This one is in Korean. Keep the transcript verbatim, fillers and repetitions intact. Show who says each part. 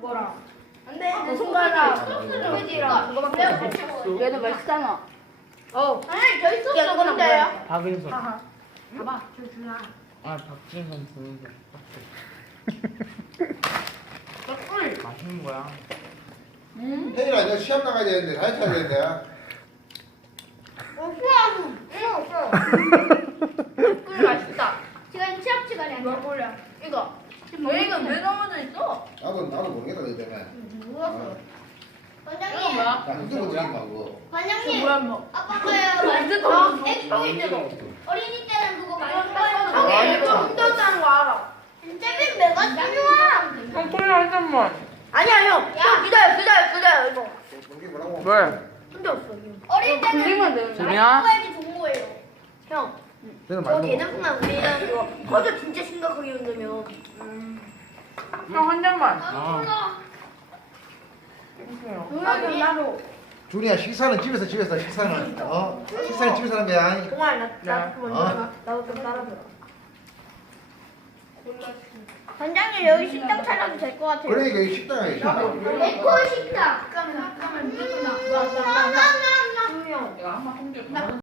Speaker 1: 거랑.
Speaker 2: 안돼.
Speaker 1: 그 손가락.
Speaker 2: 소세지랑 그거밖에 안 돼.
Speaker 1: 얘도 맛있잖아.
Speaker 2: 어.
Speaker 3: 아니 저희 소스
Speaker 2: 야, 그거는
Speaker 3: 뭔데요?
Speaker 2: 뭐야?
Speaker 4: 박은선.
Speaker 1: 봐봐, 저 주나.
Speaker 4: 아 박진선 보는 거.
Speaker 2: 꿀.
Speaker 4: 맛있는 거야.
Speaker 1: 음.
Speaker 5: 혜인아 이제 시험 나가야 되는데 다이어트 해야 되는데.
Speaker 3: 어 수학 수학 없어.
Speaker 2: 꿀 맛있다.
Speaker 3: 지금 취업 시간이 아니야.
Speaker 1: 뭐 꿀이야?
Speaker 2: 이거. 왜 이거 왜 넘어져 있어?
Speaker 5: 나도 나도 모르겠다 너 때문에.
Speaker 3: 몰랐어.
Speaker 2: 이거
Speaker 3: 관장님.
Speaker 2: 뭐야?
Speaker 5: 나 유튜브 찍은 거 그거.
Speaker 3: 관장님.
Speaker 1: 뭐야 뭐?
Speaker 3: 아빠가요.
Speaker 2: 완전
Speaker 3: 어,
Speaker 2: 더
Speaker 3: 애기 어릴 때도 어린이 때는 그거 많이
Speaker 2: 형이
Speaker 3: 좋아했어.
Speaker 2: 이거 혼자다는 거 알아.
Speaker 3: 재빈 내가 좋아.
Speaker 4: 형 꿀 한 잔만.
Speaker 2: 아니야 형. 형 기다려 기다려 기다려 이거.
Speaker 5: 이게 뭐라고?
Speaker 4: 왜?
Speaker 2: 혼자 없어 이거.
Speaker 3: 어릴 때는
Speaker 1: 들리면 되는데.
Speaker 4: 재민아?
Speaker 3: 먹어야지 좋은 거예요.
Speaker 2: 형.
Speaker 5: 쟤는
Speaker 2: 저
Speaker 5: 많이 먹어.
Speaker 2: 개념만 우리는 그거 허저 진짜 심각하게 흔들면
Speaker 4: 형 한 잔만.
Speaker 3: 아.
Speaker 1: 누나도 나도.
Speaker 5: 준이야 식사는 집에서 집에서 식사는 어 식사는 집에서 하는 거야.
Speaker 2: 동아리 나나
Speaker 4: 네.
Speaker 2: 그거 먼저
Speaker 5: 어?
Speaker 2: 나 나도 좀 따라줘라.
Speaker 3: 관장님 여기 식당 차려도 될 것 같아요.
Speaker 5: 그러니까 이 식당에 식당.
Speaker 3: 에코 식당.
Speaker 1: 잠깐만, 잠깐만, 누나.
Speaker 3: 나나나나.
Speaker 2: 형.
Speaker 4: 내가 한번 흔들어.